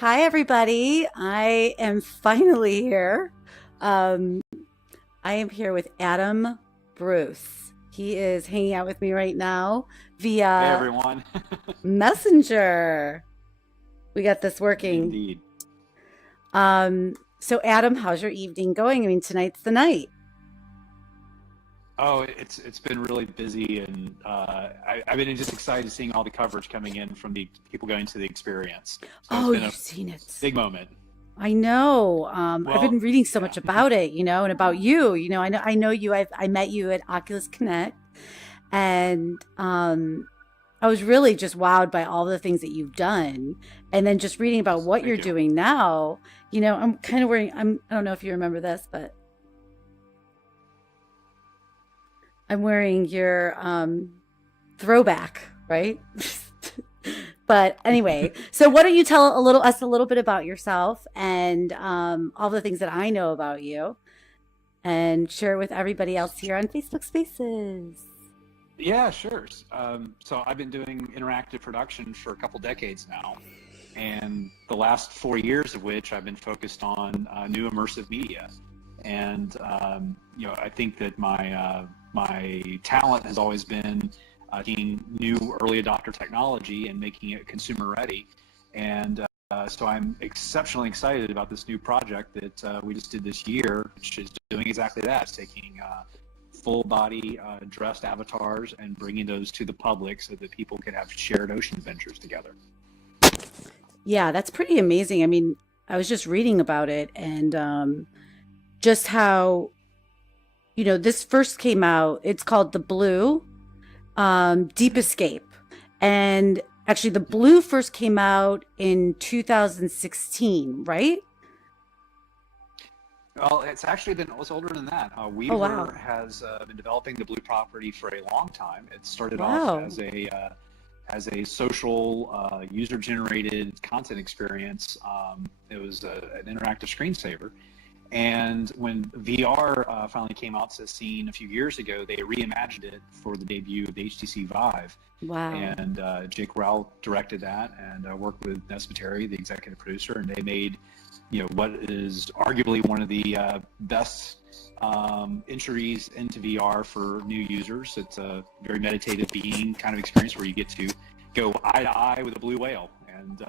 Hi, everybody. I am finally here. Um, I am here with Adam Bruce. He is hanging out with me right now Hey via everyone. Messenger. We got this working. Indeed. So Adam, how's your evening going? I mean, tonight's the night. Oh, it's been really busy, and I've been just excited seeing all the coverage coming in from the people going to the experience. So it's Oh, been you've a seen it. big moment. I know. I've been Well, reading so yeah, much about it, and about you. I know you. I met you at Oculus Connect, and I was really just wowed by all the things that you've done. And then just reading about what you're thank you. doing now, I'm kind of wearing, I don't know if you remember this, but I'm wearing your throwback, right? But anyway, so why don't you tell us a little bit about yourself and all the things that I know about you and share with everybody else here on Facebook Spaces. Yeah, sure. So I've been doing interactive production for a couple decades now, and the last 4 years of which I've been focused on new immersive media. And I think that my talent has always been taking new early adopter technology and making it consumer ready. And so I'm exceptionally excited about this new project that we just did this year, which is doing exactly that. It's taking full body dressed avatars and bringing those to the public so that people can have shared ocean adventures together. Yeah, that's pretty amazing. I mean, I was just reading about it and just how, this first came out. It's called The Blue Deep Mhm. Escape. And actually, The Blue first came out in 2016, right? Well, it's actually been it's older than that. Oh, Weaver wow. has been developing the Blue property for a long time. It started off Wow. as a social user-generated content experience. It was an interactive screensaver. And when VR finally came out to the scene a few years ago, they reimagined it for the debut of the HTC Vive. Wow. And Jake Rowell directed that and worked with Nesmateri, the executive producer, and they made, what is arguably one of the best entries into VR for new users. It's a very meditative being kind of experience where you get to go eye to eye with a blue whale. And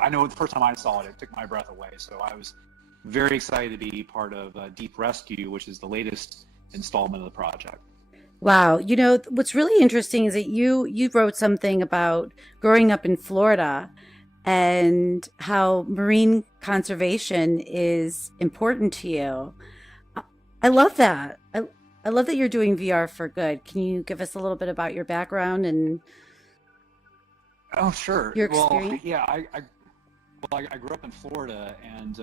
I know the first time I saw it, it took my breath away. So I was very excited to be part of Deep Rescue, which is the latest installment of the project. Wow. What's really interesting is that you wrote something about growing up in Florida and how marine conservation is important to you. I I love that. I love that you're doing VR for good. Can you give us a little bit about your background and Oh, sure. your Well, experience? yeah, I grew up in Florida, and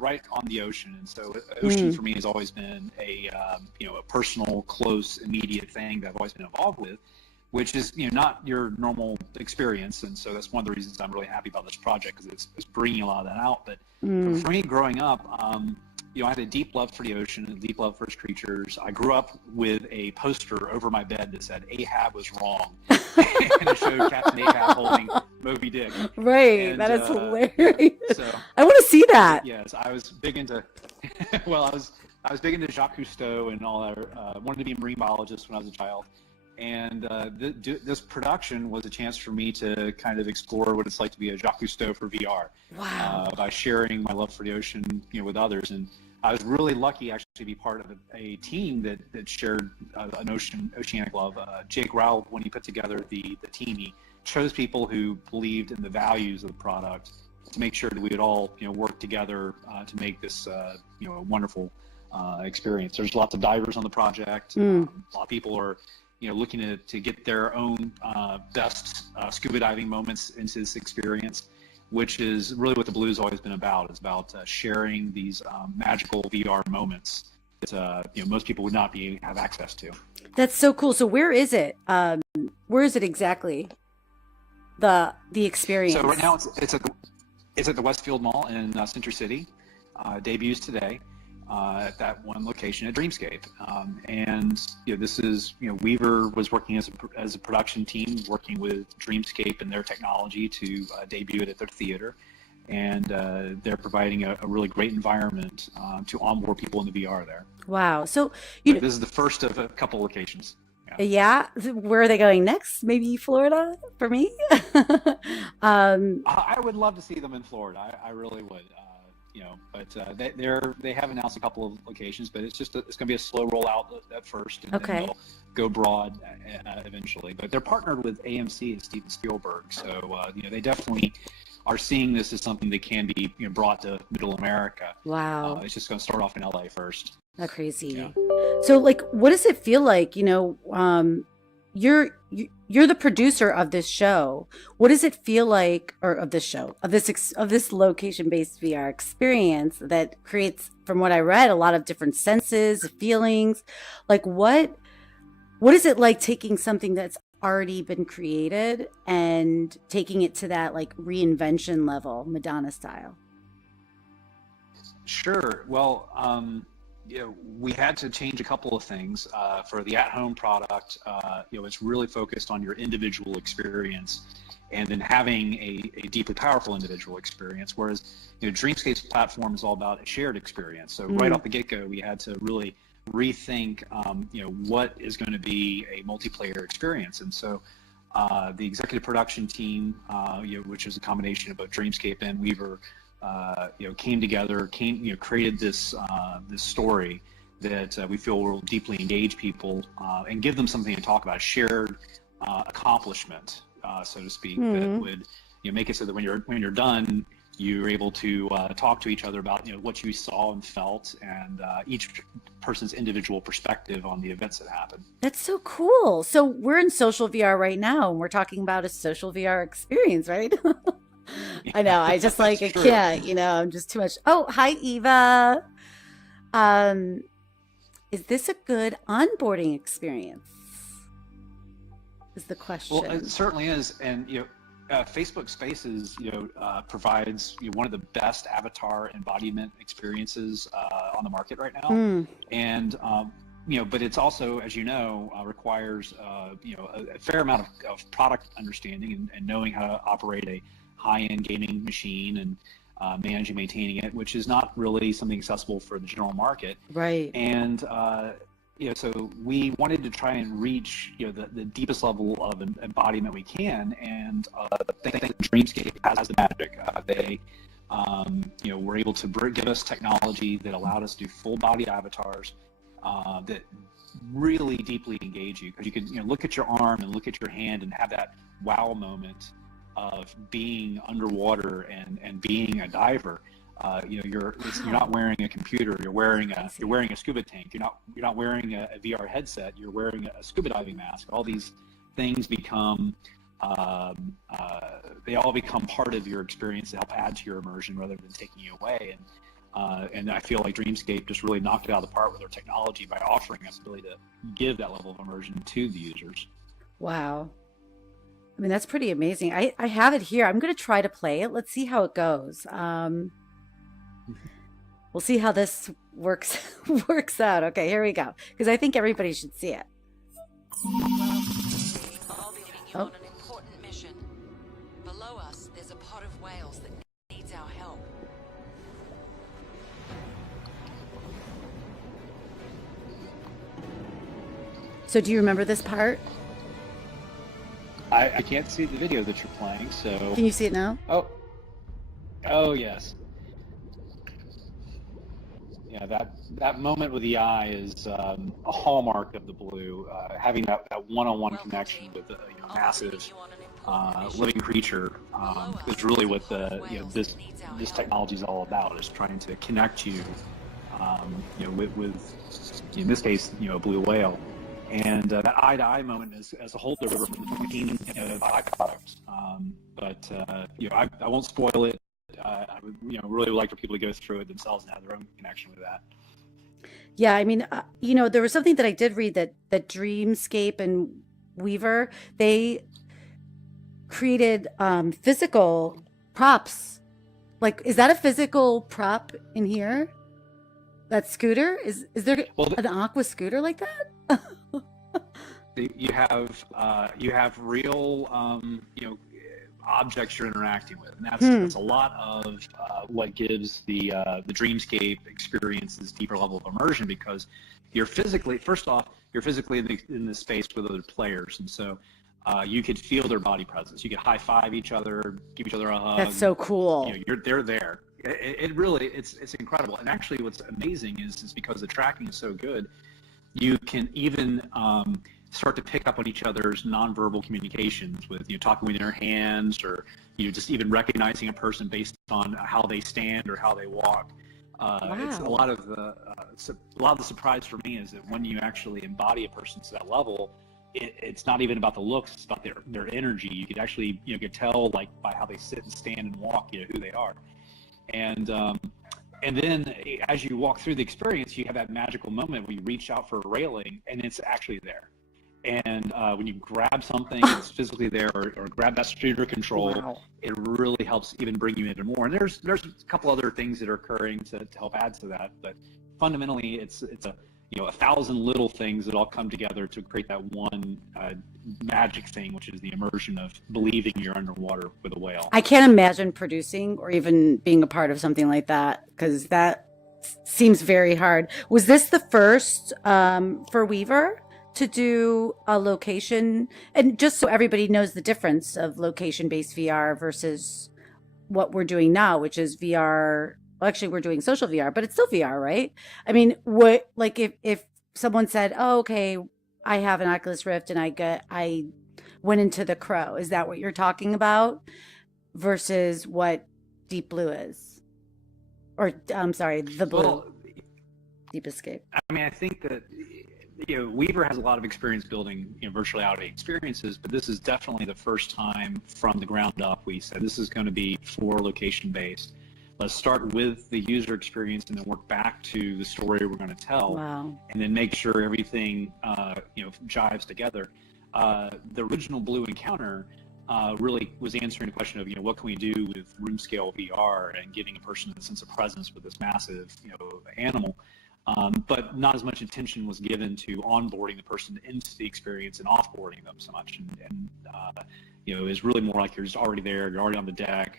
right on the ocean, and so ocean Mm, for me has always been a personal, close, immediate thing that I've always been involved with, which is not your normal experience, and so that's one of the reasons I'm really happy about this project because it's bringing a lot of that out. But mm. for me, growing up, I had a deep love for the ocean, a deep love for its creatures. I grew up with a poster over my bed that said Ahab was wrong, and it showed Captain Ahab holding Moby Dick. Right. And That is yeah, hilarious. so I want to see that. yes, I was big into. Well, I was big into Jacques Cousteau and all that. Wanted to be a marine biologist when I was a child, and this production was a chance for me to kind of explore what it's like to be a Jacques Cousteau for VR, Wow. by sharing my love for the ocean, with others. And I was really lucky actually to be part of a team that shared an oceanic love. Jake Rowell, when he put together the team, he chose people who believed in the values of the product to make sure that we would all work together to make this a wonderful experience. There's lots of divers on the project. Mm. A lot of people are looking to get their own best scuba diving moments into this experience, which is really what the Blue's always been about. It's about sharing these magical VR moments that most people would not be have access to. That's so cool. So where is it? Where is it exactly? The So right experience. now it's at the Westfield Mall in Center City. Debuts today at that one location at Dreamscape. And this is Weaver was working as a production team, working with Dreamscape and their technology to debut it at their theater. and they're providing a really great environment to onboard people in the VR there. Wow. So, you But know, this is the first of a couple locations. Yeah. yeah, where are they going next? Maybe Florida for me? I would love to see them in Florida. I really would. But they have announced a couple of locations, but it's going to be a slow rollout at first, and then Okay. they'll go broad eventually. But they're partnered with AMC and Steven Spielberg, so they definitely are seeing this as something that can be brought to Middle America. Wow. It's just going to start off in LA first. Not Yeah. crazy. So, like, what does it feel like? You're the producer of this show. What does it feel like, or of this show, of this location-based VR experience that creates, from what I read, a lot of different senses, feelings. Like, what is it like taking something that's already been created and taking it to that like reinvention level, Madonna style? Sure. Well, we had to change a couple of things for the at-home product. It's really focused on your individual experience, and then having a deeply powerful individual experience. Whereas, Dreamscape's platform is all about a shared experience. So right off the get-go, we had to really rethink, what is going to be a multiplayer experience. And so, the executive production team, which is a combination of both Dreamscape and Weaver, came together, created this story that we feel will deeply engage people and give them something to talk about, a shared accomplishment, so to speak, that would make it so that when you're done, you're able to talk to each other about what you saw and felt, and each person's individual perspective on the events that happened. That's so cool. So we're in social VR right now, and we're talking about a social VR experience, right? I know. I just like I That's true. can't, I'm just too much. Oh, hi Eva. Um, is this a good onboarding experience? Is the Well, it question. certainly is, and Facebook Spaces, provides one of the best avatar embodiment experiences on the market right now, Mm, and but it's also, as requires a fair amount of product understanding and knowing how to operate a high-end gaming machine and managing, maintaining it, which is not really something accessible for the general market. right. And so we wanted to try and reach the deepest level of embodiment we can, and I think Dreamscape has the magic. They were able to give us technology that allowed us to do full body avatars that really deeply engage you, because you can look at your arm and look at your hand and have that wow moment of being underwater and being a diver. You're not wearing a computer. You're wearing a scuba tank. You're not wearing a VR headset. You're wearing a scuba diving mask. All these things become they all become part of your experience to help add to your immersion rather than taking you away. And I feel like Dreamscape just really knocked it out of the park with their technology by offering us the ability to give that level of immersion to the users. Wow. I mean, that's pretty amazing. I have it here. I'm going to try to play it. Let's see how it goes. We'll see how this works works out. Okay, here we go. Because I think everybody should see it. I'll be leaving you Oh, on an important mission. Below us, there's a pod of whales that needs our help. so do you remember this part? I can't see the video that you're playing, so Can you see it now? oh yes. Yeah, that moment with the eye is a hallmark of the Blue. Having that one-on-one Welcome, connection team. with a I'll be leaving massive you on an important mission. living creature Below us, is really there's what a pod of whales this that needs our this help. technology is all about. Is trying to connect you, with in this case, a blue whale. And that eye-to-eye moment is as a holdover from the 2015 byproduct. I won't spoil it. I would, really like for people to go through it themselves and have their own connection with that. Yeah, I mean, there was something that I did read that Dreamscape and Weaver, they created physical props. Like, is that a physical prop in here? That scooter? Is there Well, an aqua scooter like that? you have real, objects you're interacting with, and that's a lot of what gives the dreamscape experience this deeper level of immersion, because you're physically in the space with other players, and so you could feel their body presence. You could high five each other, give each other a hug. That's so cool. They're there. It really, it's incredible. And actually, what's amazing is because the tracking is so good, you can even start to pick up on each other's nonverbal communications with talking with your hands, or just even recognizing a person based on how they stand or how they walk. It's a lot of the surprise for me is that when you actually embody a person to that level, it's not even about the looks; it's about their energy. You could actually could tell by how they sit and stand and walk who they are. And then as you walk through the experience, you have that magical moment where you reach out for a railing and it's actually there. And when you grab something that's physically there, or grab that streeter control, it really helps even bring you in more. And there's a couple other things that are occurring to help add to that. But fundamentally, it's a 1,000 little things that all come together to create that one magic thing, which is the immersion of believing you're underwater with a whale. I can't imagine producing or even being a part of something like that, because that seems very hard. Was this the first for Weaver to do a location? And just so everybody knows the difference of location-based VR versus what we're doing now, which is VR. Well, actually, we're doing social VR, but it's still VR, right? I mean, if someone said, "Oh, okay, I have an Oculus Rift and I went into the Crow," is that what you're talking about? Versus what Deep Blue is, or I'm sorry, the Blue. Well, Deep Escape. I mean, I think that Weaver has a lot of experience building virtual reality experiences, but this is definitely the first time from the ground up we said this is going to be for location based. Let's start with the user experience and then work back to the story we're going to tell. Wow. And then make sure everything jives together. The original Blue Encounter really was answering the question of what can we do with room scale VR and giving a person a sense of presence with this massive animal. But not as much attention was given to onboarding the person into the experience and offboarding them so much. And it was really more like you're just already there, you're already on the deck,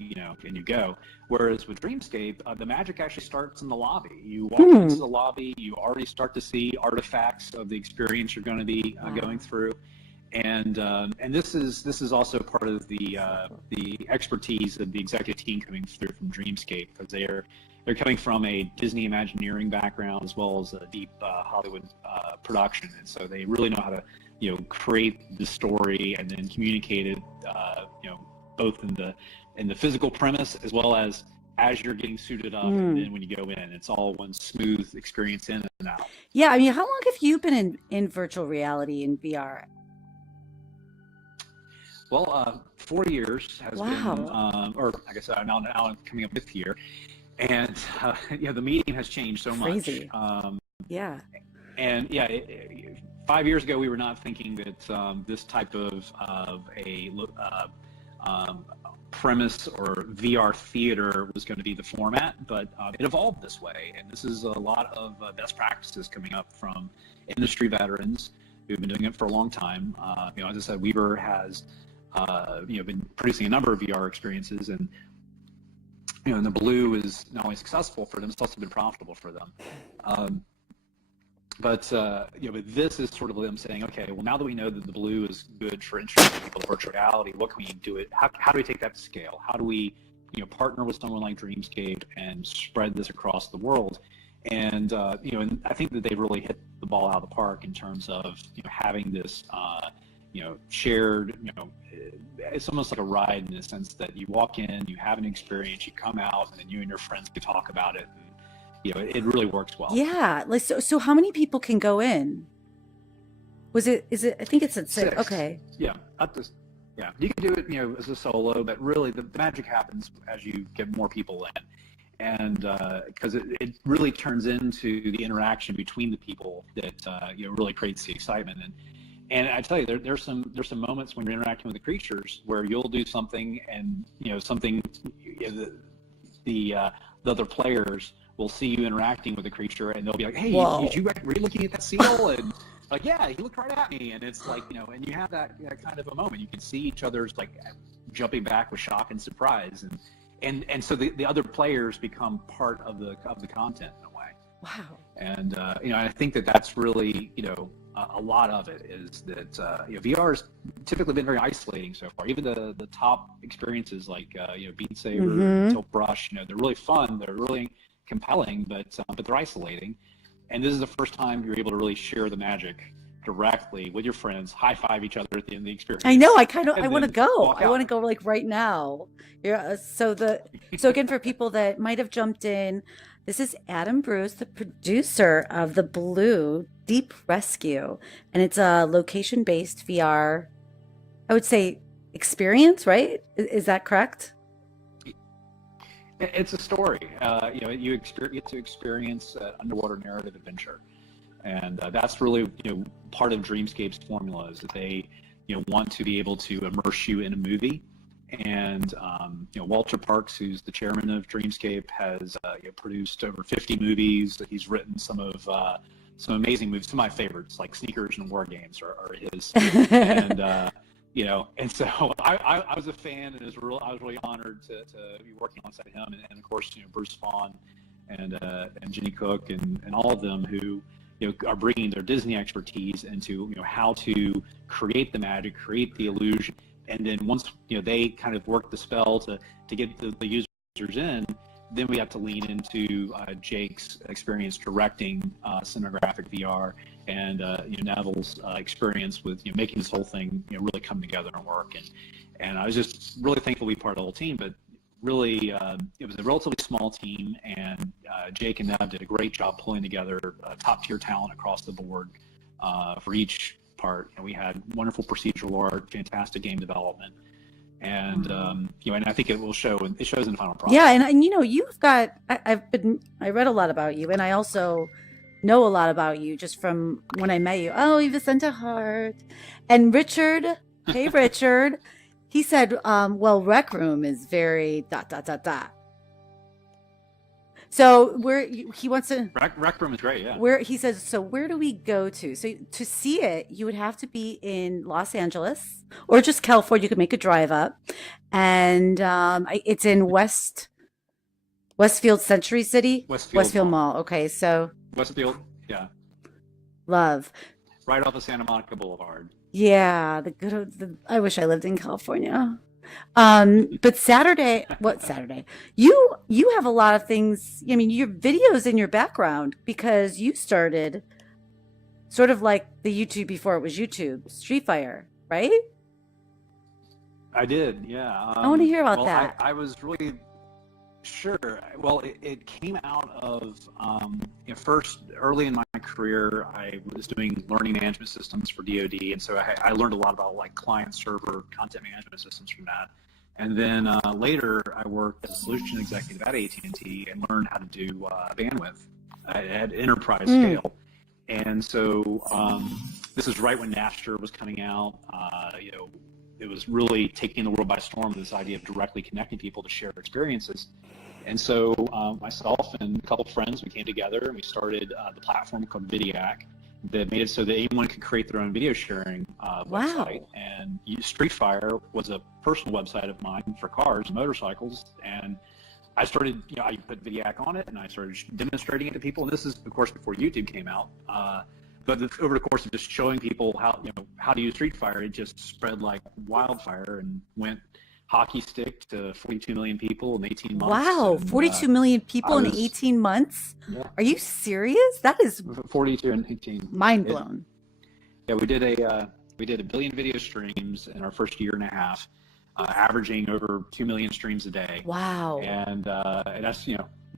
and you go. Whereas with Dreamscape, the magic actually starts in the lobby. You walk into the lobby, you already start to see artifacts of the experience you're going to be going through. And this is also part of the expertise of the executive team coming through from Dreamscape, because they're coming from a Disney Imagineering background as well as a deep Hollywood production, and so they really know how to create the story and then communicate it both in the physical premise as well as you're getting suited up, and then when you go in, it's all one smooth experience in and out. Yeah, I mean, how long have you been in virtual reality and VR? Well, 4 years has been, or I guess now I'm coming up with year, and the medium has changed so Crazy. much. Yeah. And 5 years ago, we were not thinking that this type of a premise or VR theater was going to be the format, but it evolved this way. And this is a lot of best practices coming up from industry veterans who've been doing it for a long time. As I said, Weaver has been producing a number of VR experiences, and and the Blue is not only successful for them, it's also been profitable for them. But this is sort of them saying, okay, well, now that we know that the Blue is good for introducing people to virtual reality, what can we do it? How do we take that to scale? How do we, partner with someone like Dreamscape and spread this across the world? And and I think that they really hit the ball out of the park in terms of having this shared. It's almost like a ride in the sense that you walk in, you have an experience, you come out, and then you and your friends can talk about it. And, it really works well. Yeah. Like, so how many people can go in? Is it, I think it's at 6. Okay. Yeah. You can do it, as a solo, but really the magic happens as you get more people in. And because it really turns into the interaction between the people that, really creates the excitement. And I tell you, there's some moments when you're interacting with the creatures where you'll do something, and something the other players will see you interacting with the creature, and they'll be like, "Hey, were you looking at that seal?" And like, "Yeah, he looked right at me." And it's like, and you have that kind of a moment. You can see each other's jumping back with shock and surprise, and so the other players become part of the content in a way. Wow. And I think that's really a lot of it is that VR has typically been very isolating so far. Even the top experiences like Beat Saber, Tilt Brush, they're really fun, they're really compelling, but they're isolating. And this is the first time you're able to really share the magic directly with your friends, high five each other at the end of the experience. I know. I want to go. I want to go like right now. Yeah. So again, for people that might have jumped in, this is Adam Bruce, the producer of the Blue Deep Rescue, and it's a location-based VR, I would say, experience, right? Is that correct? It's a story. You get to experience underwater narrative adventure, and that's really part of Dreamscape's formula is that they want to be able to immerse you in a movie. And Walter Parks, who's the chairman of Dreamscape, has produced over 50 movies. He's written some amazing movies. Some of my favorites, like Sneakers and War Games, are his. And and so I was a fan, and I was really honored to be working alongside him, and of course Bruce Vaughn and Jenny Cook and all of them who are bringing their Disney expertise into how to create the magic, create the illusion. And then once they kind of work the spell to get the users in, then we have to lean into Jake's experience directing cinematographic VR and Neville's experience with making this whole thing really come together and work. And I was just really thankful to be part of the whole team. But really, it was a relatively small team, and Jake and Nev did a great job pulling together top tier talent across the board for each part. And we had wonderful procedural art, fantastic game development, and and I think it will show. It shows in the final product. Yeah, and you've got. I read a lot about you, and I also know a lot about you just from when I met you. Oh, you've sent a heart, and Richard. Hey, Richard. He said, "Well, Rec Room is very ... So he wants to. Rec Room is great, yeah. Where he says, so where do we go to? So to see it, you would have to be in Los Angeles or just California. You could make a drive up, and it's in Westfield Century City, Westfield Mall. Okay, so Westfield, yeah. Love. Right off of Santa Monica Boulevard. Yeah, I wish I lived in California. But Saturday? You have a lot of things. I mean, your videos in your background because you started sort of like the YouTube before it was YouTube, Street Fighter, right? I did, yeah. I want to hear about that. I was really sure. Well, it came out of first early in my career, I was doing learning management systems for DoD, and so I learned a lot about like client server content management systems from that. And then later, I worked as a solution executive at AT&T and learned how to do bandwidth at enterprise scale. And so this is right when Napster was coming out. It was really taking the world by storm, this idea of directly connecting people to share experiences. And so myself and a couple of friends, we came together and we started the platform called Vidiac that made it so that anyone could create their own video sharing website. And Street Fire was a personal website of mine for cars and motorcycles. And I started, I put Vidiac on it and I started demonstrating it to people. And this is, of course, before YouTube came out. But over the course of just showing people how to use Street Fighter, it just spread like wildfire and went hockey stick to 42 million people in 18 months. Wow, and, 42 million people in 18 months? Yeah. Are you serious? That is 42 and 18. Mind blown. We did a billion video streams in our first year and a half, averaging over 2 million streams a day. Wow. And that's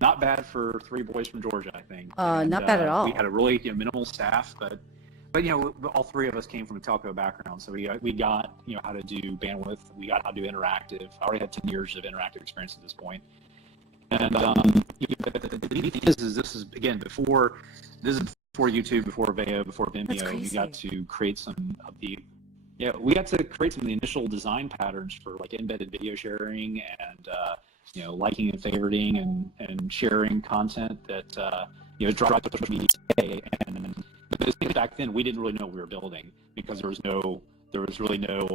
not bad for three boys from Georgia, I think. Not bad at all. We had a really minimal staff, but all three of us came from a telco background, so we got how to do bandwidth. We got how to do interactive. I already had 10 years of interactive experience at this point. And this is again before YouTube, before Veo, before Vimeo. We got to create some of the initial design patterns for like embedded video sharing and liking and favoriting and sharing content that dropped to social media today. And back then we didn't really know what we were building because there was really no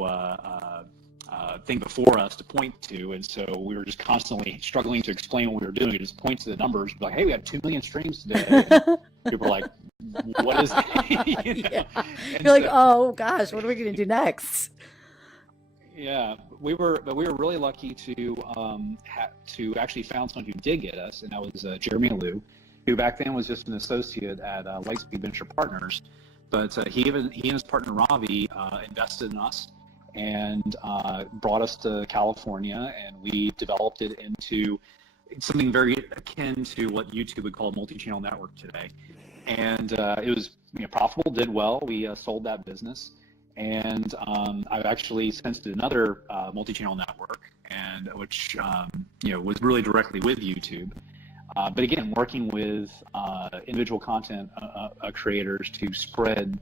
thing before us to point to, and so we were just constantly struggling to explain what we were doing. We just point to the numbers, like, "Hey, we had 2 million streams today." And people were like, "What is that?" Yeah. And You're like, so, oh gosh, what are we going to do next? yeah, we were really lucky to actually found someone who did get us, and that was Jeremy Liu, who back then was just an associate at Lightspeed Venture Partners, but he and his partner Ravi invested in us and brought us to California, and we developed it into something very akin to what YouTube would call a multi-channel network today. And it was profitable, did well. We sold that business, and I've actually since did another multi-channel network, and which was really directly with YouTube. But again, working with individual content creators to spread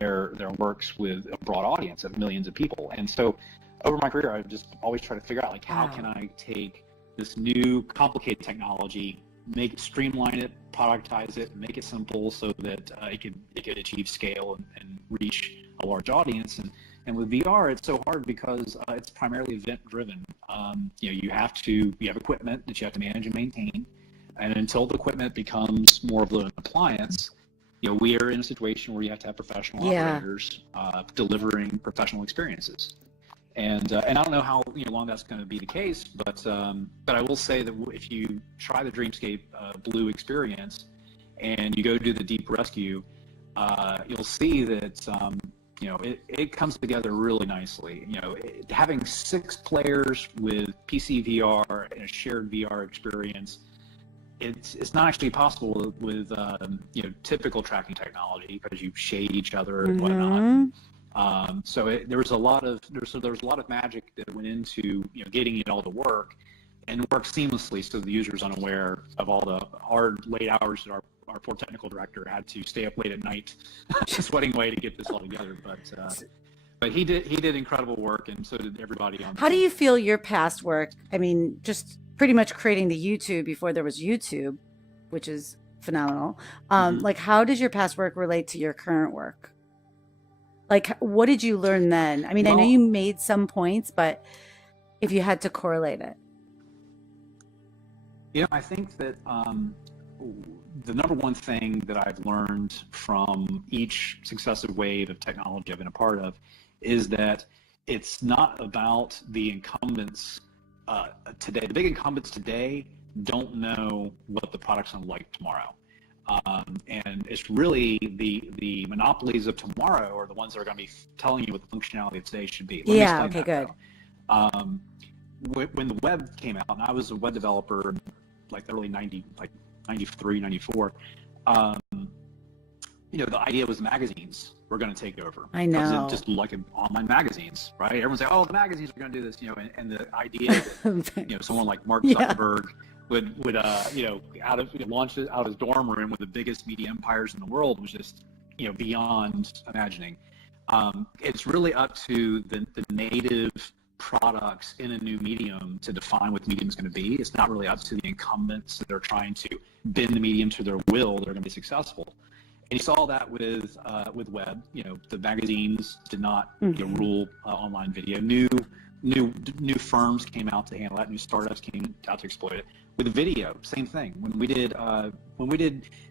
their works with a broad audience of millions of people. And so over my career, I've just always tried to figure out, like, how can I take this new complicated technology, make it, streamline it, productize it, make it simple so that it could achieve scale and reach a large audience. And with VR, it's so hard because it's primarily event driven. You have equipment that you have to manage and maintain, and until the equipment becomes more of an appliance, we are in a situation where you have to have professional operators delivering professional experiences. And I don't know how long that's going to be the case, but I will say that if you try the Dreamscape Blue experience and you go do the Deep Rescue, you'll see that it comes together really nicely. Having 6 players with PC VR and a shared VR experience, it's not actually possible with typical tracking technology because you shade each other and whatnot. So there was a lot of magic that went into getting it all to work and work seamlessly, so the user's unaware of all the hard late hours that our poor technical director had to stay up late at night sweating away to get this all together. But he did incredible work, and so did everybody on the How do team. you feel your past work? I mean, just pretty much creating the YouTube before there was YouTube, which is phenomenal. Like, how does your past work relate to your current work? Like, what did you learn then? I mean, I know you made some points, but if you had to correlate it. I think that the number one thing that I've learned from each successive wave of technology I've been a part of is that it's not about the incumbents today. The big incumbents today don't know what the product's going to like tomorrow. And it's really the monopolies of tomorrow are the ones that are going to be telling you what the functionality of today should be. Okay, good. When the web came out, and I was a web developer in like the early 90s, like 93, 94, the idea was magazines were going to take over. I know. Just like online magazines, right? Everyone's like, oh, the magazines are going to do this, and the idea that, someone like Mark Zuckerberg would launch it out of his dorm room with the biggest media empires in the world was just, beyond imagining. It's really up to the native products in a new medium to define what the medium is going to be. It's not really up to the incumbents that are trying to bend the medium to their will that are going to be successful. And you saw that with web. The magazines did not rule online video. New firms came out to handle that. New startups came out to exploit it. With video, same thing. When we did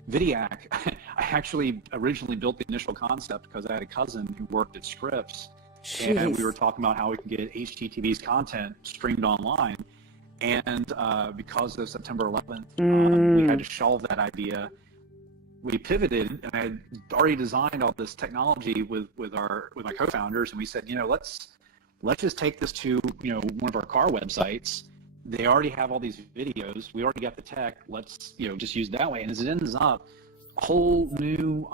Vidiac, I actually originally built the initial concept because I had a cousin who worked at Scripps. Jeez. And we were talking about how we can get HGTV's content streamed online. And because of September 11th, we had to shelve that idea. We pivoted, and I had already designed all this technology with my co-founders, and we said, let's just take this to one of our car websites. They already have all these videos. We already got the tech. Let's just use it that way. And as it ends up, whole new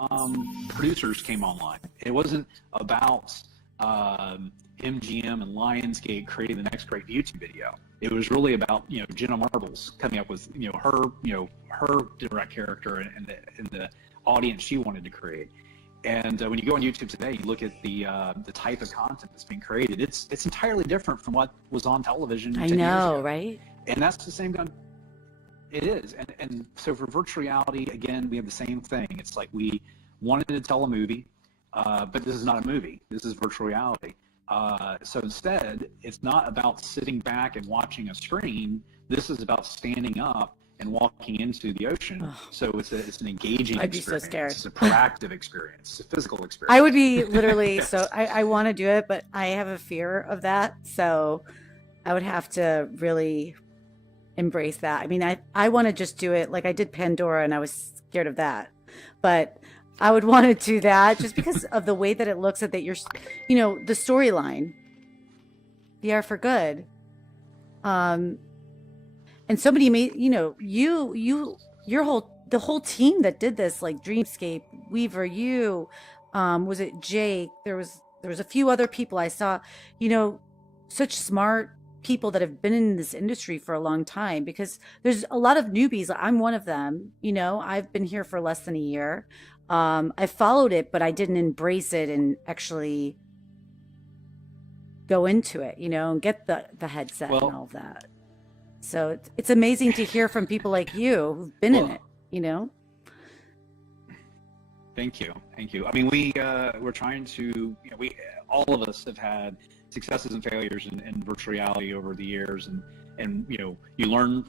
producers came online. It wasn't about MGM and Lionsgate creating the next great YouTube video. It was really about Jenna Marbles coming up with her direct character and the audience she wanted to create. And when you go on YouTube today, you look at the type of content that's being created. It's entirely different from what was on television 10 years ago. Right? And that's the same gun. It is. And so for virtual reality, again, we have the same thing. It's like we wanted to tell a movie, but this is not a movie. This is virtual reality. So instead, it's not about sitting back and watching a screen. This is about standing up and walking into the ocean. Oh, So it's an engaging I'd be experience. so scared. It's a proactive experience. It's a physical experience. I would be literally Yes. so I want to do it, but I have a fear of that. So I would have to really embrace that. I mean, I want to just do it like I did Pandora and I was scared of that. But I would want to do that just because of the way that it looks at that you're, the storyline. VR for Good. And somebody made, the whole team that did this, like Dreamscape, Weaver, was it Jake? There was a few other people I saw, such smart people that have been in this industry for a long time, because there's a lot of newbies. I'm one of them. I've been here for less than a year. I followed it, but I didn't embrace it and actually go into it, and get the headset and all of that. So it's amazing to hear from people like you who've been in it, Thank you. I mean, we're trying to, all of us have had successes and failures in virtual reality over the years, and you learn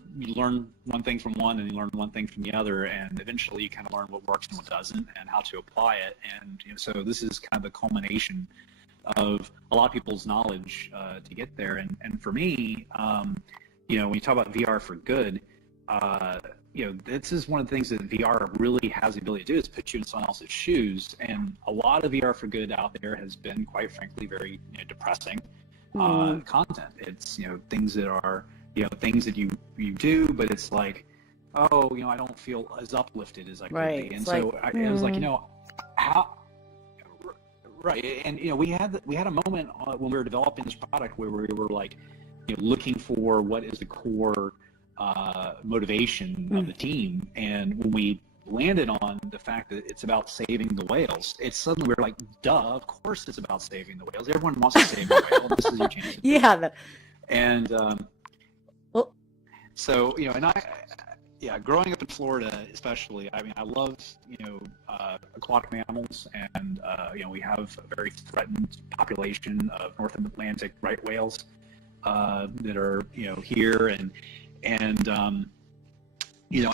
one thing from one, and you learn one thing from the other, and eventually you kind of learn what works and what doesn't, and how to apply it. And so this is kind of the culmination of a lot of people's knowledge to get there. And for me, when you talk about VR for Good, this is one of the things that VR really has the ability to do, is put you in someone else's shoes. And a lot of VR for Good out there has been, quite frankly, very depressing content. It's things that are things that you do, but it's like, I don't feel as uplifted as I could be. And so it was like, how. Right, and we had a moment when we were developing this product where we were like, looking for what is the core motivation of the team, and when we landed on the fact that it's about saving the whales, it's suddenly we're like, duh, of course it's about saving the whales. Everyone wants to save a whale. This is your chance. Yeah. And so growing up in Florida, especially, I mean, I love aquatic mammals, and we have a very threatened population of North Atlantic right whales that are here, and and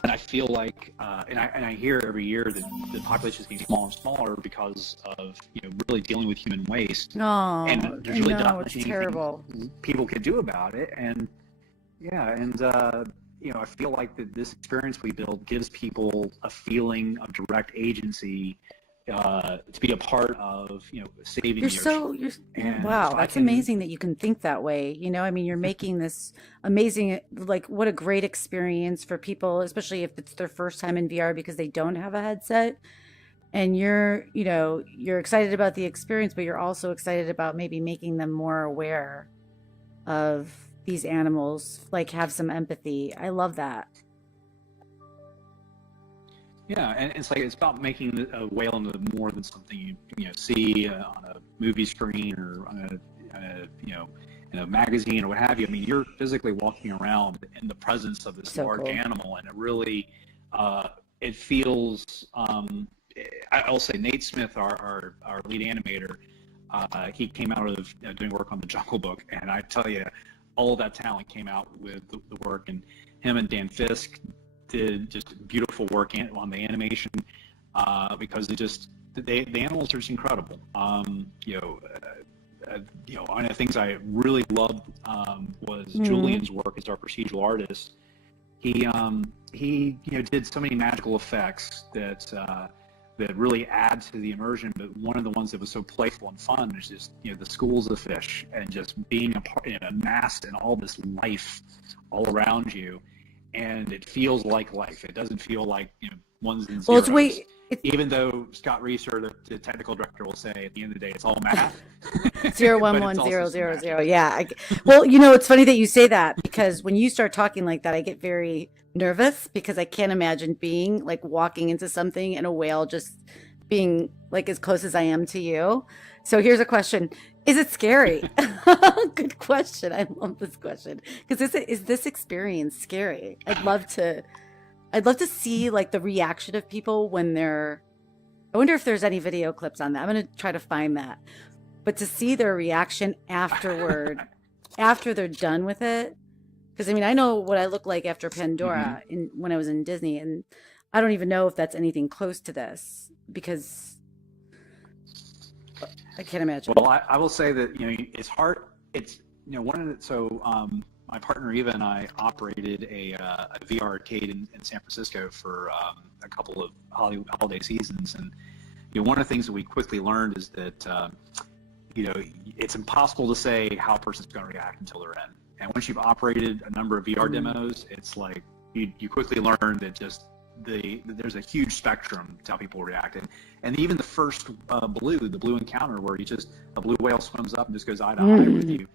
I feel like and I hear every year that the population is getting smaller and smaller because of really dealing with human waste. Oh, and there's really not it's much terrible. people can do about it. And I feel like that this experience we build gives people a feeling of direct agency to be a part of, saving the ocean. Wow, that's amazing that you can think that way. I mean, you're making this amazing, like, what a great experience for people, especially if it's their first time in VR because they don't have a headset. And you're excited about the experience, but you're also excited about maybe making them more aware of these animals, like have some empathy. I love that. Yeah, and it's about making a whale into more than something you see on a movie screen or on in a magazine or what have you. I mean, you're physically walking around in the presence of this large animal, and it really it feels. I'll say Nate Smith, our lead animator, he came out of doing work on the Jungle Book, and I tell you, all of that talent came out with the work, and him and Dan Fisk did just beautiful work on the animation because the animals are just incredible. One of the things I really loved was Julian's work as our procedural artist. He did so many magical effects that really add to the immersion. But one of the ones that was so playful and fun is just the schools of fish, and just being amassed in all this life all around you. And it feels like life. It doesn't feel like ones and zeros. Well, even though Scott Reeser, the technical director, will say at the end of the day, it's all math. 01100. Yeah. Well, it's funny that you say that, because when you start talking like that, I get very nervous, because I can't imagine being like walking into something and a whale just being like as close as I am to you. So here's a question. Is it scary? Good question. I love this question. Because is this experience scary? I'd love to see like the reaction of people when I wonder if there's any video clips on that. I'm going to try to find that. but to see their reaction afterward, after they're done with it, because I mean, I know what I look like after Hmm. Pandora when I was in Disney, and I don't even know if that's anything close to this because I can't Well, imagine. I will say that it's hard. It's one of the my partner Eva and I operated a VR arcade in San Francisco for a couple of holiday seasons, and one of the things that we quickly learned is that you know it's impossible to say how a person's going to react until they're in. And once you've operated a number of VR Mm. demos, it's like you quickly learn that just there's a huge spectrum to how people react. And even the first the blue encounter where a blue whale swims up and just goes eye to eye with Mm. you.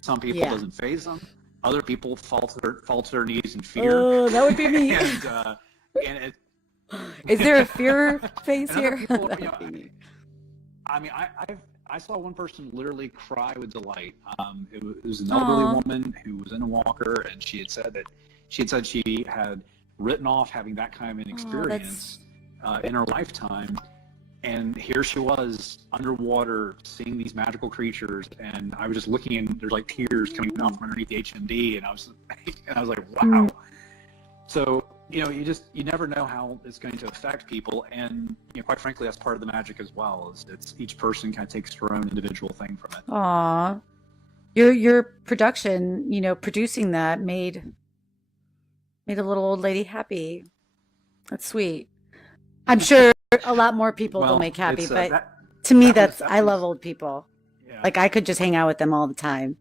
Some people Yeah. doesn't phase them. Other people fall to their knees in fear, Oh, that would be me. and and it, Is there a fear face and other here? people, That would be me. I mean, I saw one person literally cry with delight. It was an elderly Aw. woman who was in a walker, and she had said she had written off having that kind of an Oh, that's experience in her lifetime, and here she was underwater seeing these magical creatures, and I was just looking, and there's like tears coming out from underneath the HMD, and I was like, wow. mm. So you never know how it's going to affect people, and quite frankly, that's part of the magic as well. Is it's each person kind of takes their own individual thing from it. Aw. Your production, producing that made a little old lady happy. That's sweet. I'm sure a lot more people they'll Well, make happy, it's but to me that I love was old people. yeah. Like I could just hang out with them all the time.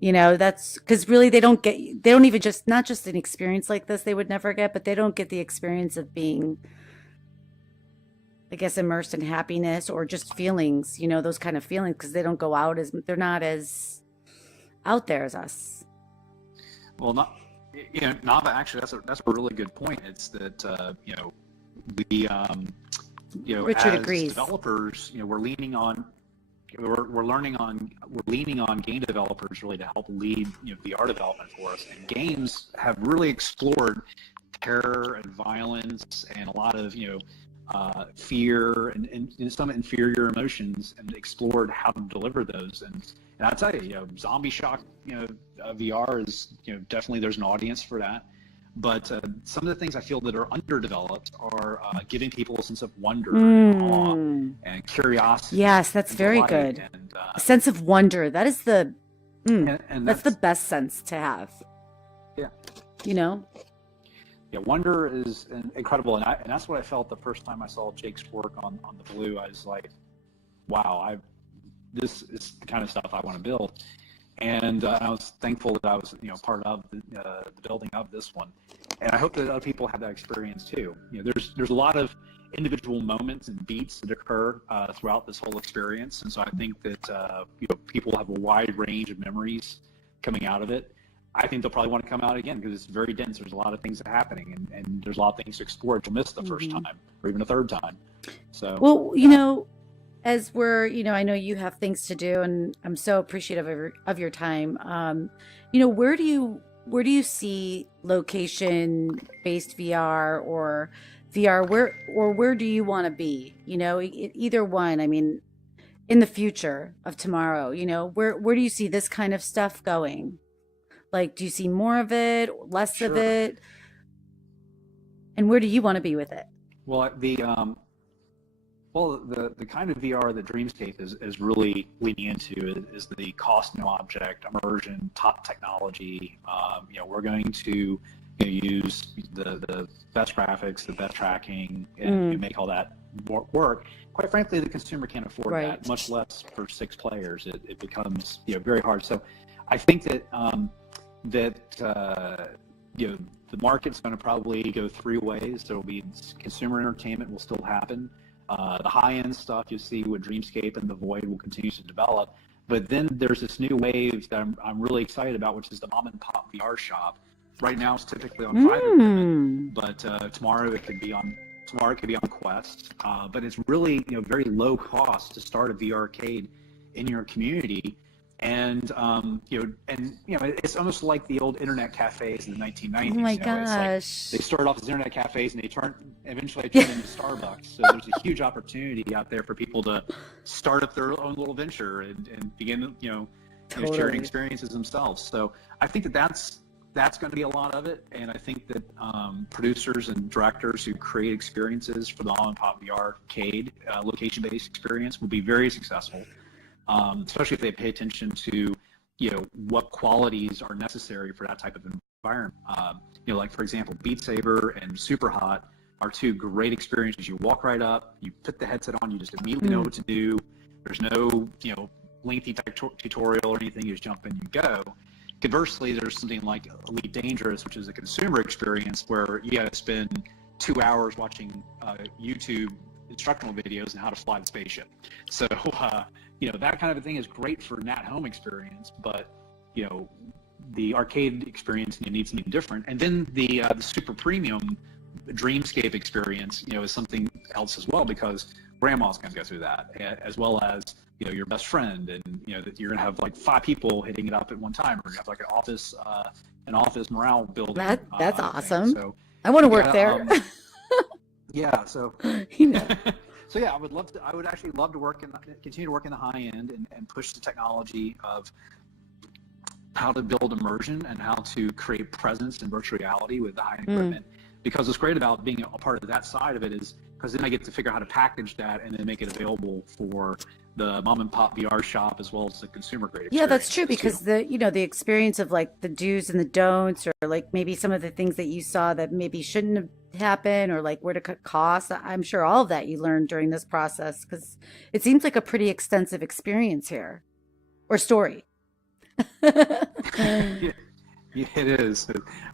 That's because really they don't even just, not just an experience like this they would never get, but they don't get the experience of being, I guess, immersed in happiness or just feelings, those kind of feelings because they don't go out they're not as out there as us. Well, not Nava. Actually, that's a really good point. It's that we Richard as agrees. developers, we're leaning on game developers really to help lead VR development for us. And games have really explored terror and violence and a lot of fear and some inferior emotions, and explored how to deliver those. And I tell you, zombie shock VR is definitely there's an audience for that. But some of the things I feel that are underdeveloped are giving people a sense of wonder and awe Mm. and curiosity Yes, that's and very delight, good. A sense of wonder. That is and that's the best sense to have, yeah you know? yeah wonder is incredible, and that's what I felt the first time I saw Jake's work on the Blue. I was like, wow, this is the kind of stuff I want to build. And I was thankful that I was, part of the building of this one, and I hope that other people have that experience too. There's a lot of individual moments and beats that occur throughout this whole experience, and so I think that people have a wide range of memories coming out of it. I think they'll probably want to come out again because it's very dense. There's a lot of things that are happening, and there's a lot of things to explore that you'll miss the first Hmm. time or even a third time. So Well, as we're, I know you have things to do, and I'm so appreciative of your time. Where do you see location based VR or VR, where do you want to be? Either one. I mean, in the future of tomorrow, where do you see this kind of stuff going? Like, do you see more of it, less of sure. it, and where do you want to be with it? Well, the kind of VR that Dreamscape is really leaning into is the cost no object immersion, top technology. We're going to use the best graphics, the best tracking, and Mm, make all that work. Quite frankly, the consumer can't afford that, right. much less for 6 players. It becomes very hard. So I think that that the market's going to probably go 3 ways. There will be consumer entertainment will still happen. The high-end stuff you see with Dreamscape and the Void will continue to develop. But then there's this new wave that I'm really excited about, which is the mom and pop VR shop. Right now it's typically on Private Equipment, Mm. but tomorrow it could be on Quest. But it's really very low cost to start a VR arcade in your community, And it's almost like the old internet cafes in the 1990s. Oh my It's like gosh. they started off as internet cafes and eventually Yeah, turned into Starbucks. So there's a huge opportunity out there for people to start up their own little venture and begin, sharing totally. experiences themselves. So I think that's going to be a lot of it. And I think that producers and directors who create experiences for the Mom and Pop VR arcade location-based experience will be very successful, especially if they pay attention to, what qualities are necessary for that type of environment. Like for example, Beat Saber and Super Hot are two great experiences. You walk right up, you put the headset on, you just immediately know Mm. what to do. There's no, lengthy tutorial or anything. You just jump in, you go. Conversely, there's something like Elite Dangerous, which is a consumer experience where you got to spend 2 hours watching YouTube instructional videos on how to fly the spaceship. So, that kind of a thing is great for an at-home experience, but, the arcade experience, you need something different. And then the super premium Dreamscape experience, is something else as well, because grandma's going to go through that, as well as, your best friend, and, that you're going to have like 5 people hitting it up at one time, or you have like an office morale building. That's Thing. awesome. So, I want to work yeah, there. yeah. So, You know. so yeah, I would actually love to continue to work in the high end and push the technology of how to build immersion and how to create presence in virtual reality with the high-end Mm. equipment. Because what's great about being a part of that side of it is because then I get to figure out how to package that and then make it available for the mom and pop VR shop as well as the consumer grade Yeah, that's true experiences because too. the experience of like the do's and the don'ts, or like maybe some of the things that you saw that maybe shouldn't have happened, or like where to cut costs. I'm sure all of that you learned during this process, because it seems like a pretty extensive experience here, or story. Yeah, yeah, it is.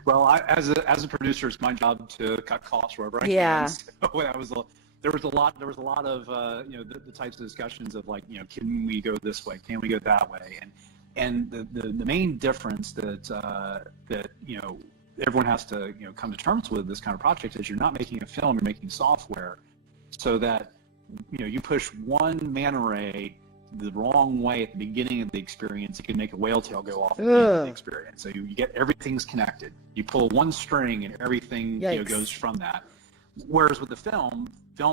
Well, as a producer, it's my job to cut costs wherever I can. Yeah, So there was a lot of the types of discussions of like, can we go this way? Can we go that way? And the main difference that everyone has to come to terms with this kind of project is you're not making a film, you're making software, so that you push one manta ray the wrong way at the beginning of the experience, it can make a whale tail go off at the end of the ugh, experience. So you get everything's connected. You pull one string and everything goes yikes. from that. Whereas with the film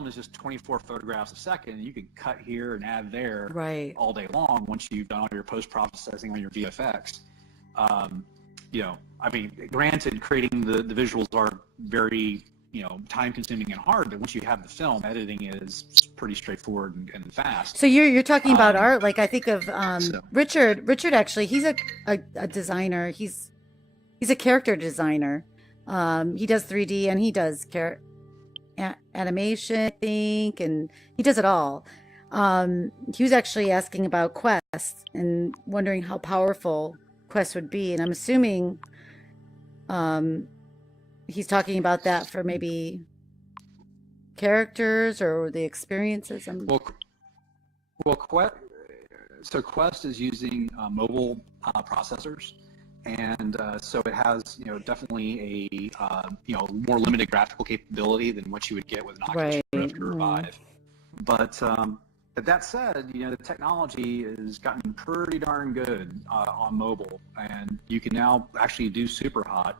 is just 24 photographs a second, and you can cut here and add there Right. all day long once you've done all your post processing on your VFX. Um, I mean, granted, creating the visuals are very time consuming and hard, but once you have the film, editing is pretty straightforward and fast. So you're talking about Um, art. Like I think of so Richard. Richard actually, he's a designer. He's a character designer. He does 3D and he does animation, I think, and he does it all. He was actually asking about Quest and wondering how powerful Quest would be, and I'm assuming um, he's talking about that for maybe characters or the experiences. well, well, Quest is using mobile processors, and so it has definitely a more limited graphical capability than what you would get with an Oculus Right. Rift or Mm. Vive. But that said, the technology has gotten pretty darn good on mobile, and you can now actually do Super Hot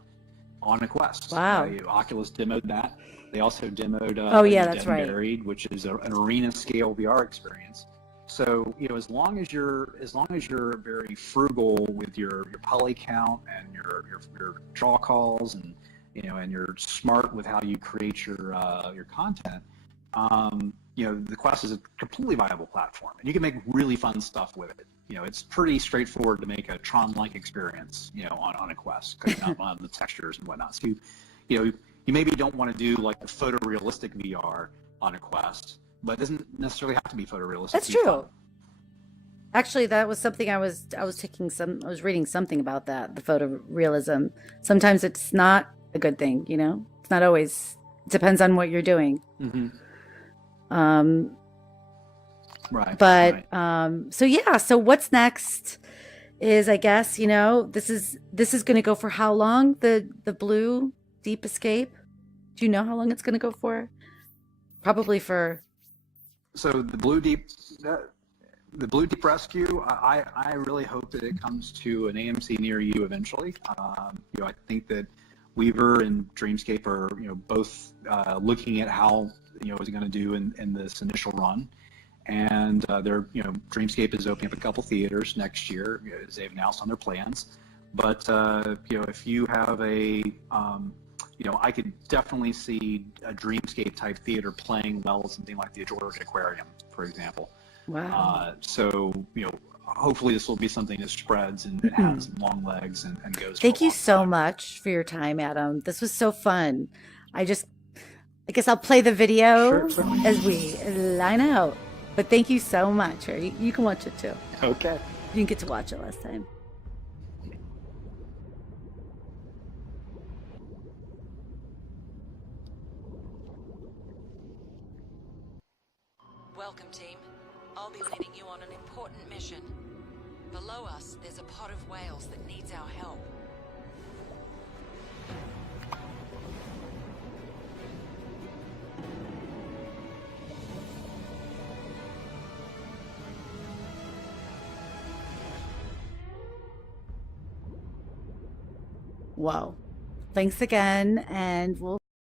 on a Quest. Wow. Oculus demoed that. They also demoed Oh yeah, that's Dead and right. Buried, which is an arena scale VR experience. So as long as you're very frugal with your poly count and your draw calls, and and you're smart with how you create your content, the Quest is a completely viable platform, and you can make really fun stuff with it. It's pretty straightforward to make a Tron-like experience, on a Quest, because you don't have the textures and whatnot. So you maybe don't want to do like the photorealistic VR on a Quest, but it doesn't necessarily have to be photorealistic That's to be fun. true. Actually, that was something I was reading something about that, the photorealism. Sometimes it's not a good thing, you know? It's not always, it depends on what you're doing. Hmm. Um, Right, but right. so yeah, so what's next is I guess, this is going to go for how long? The Blue Deep Escape? Do you know how long it's going to go for? Probably for So the Blue Deep, the Blue Deep Rescue, I really hope that it comes to an AMC near you eventually. I think that Weaver and Dreamscape are, both looking at how, it's going to do in this initial run. And Dreamscape is opening up a couple theaters next year, as they've announced on their plans. But, if you have I could definitely see a Dreamscape type theater playing well something like the Georgia Aquarium, for example. Wow. Hopefully this will be something that spreads and has long legs and goes. Thank you so much for your time, Adam. This was so fun. I guess I'll play the video as we line out. But thank you so much. You can watch it too. Okay. You didn't get to watch it last time. Welcome, team. I'll be leading you on an important mission. Below us, there's a pod of whales that needs our help. Wow. Thanks again, and we'll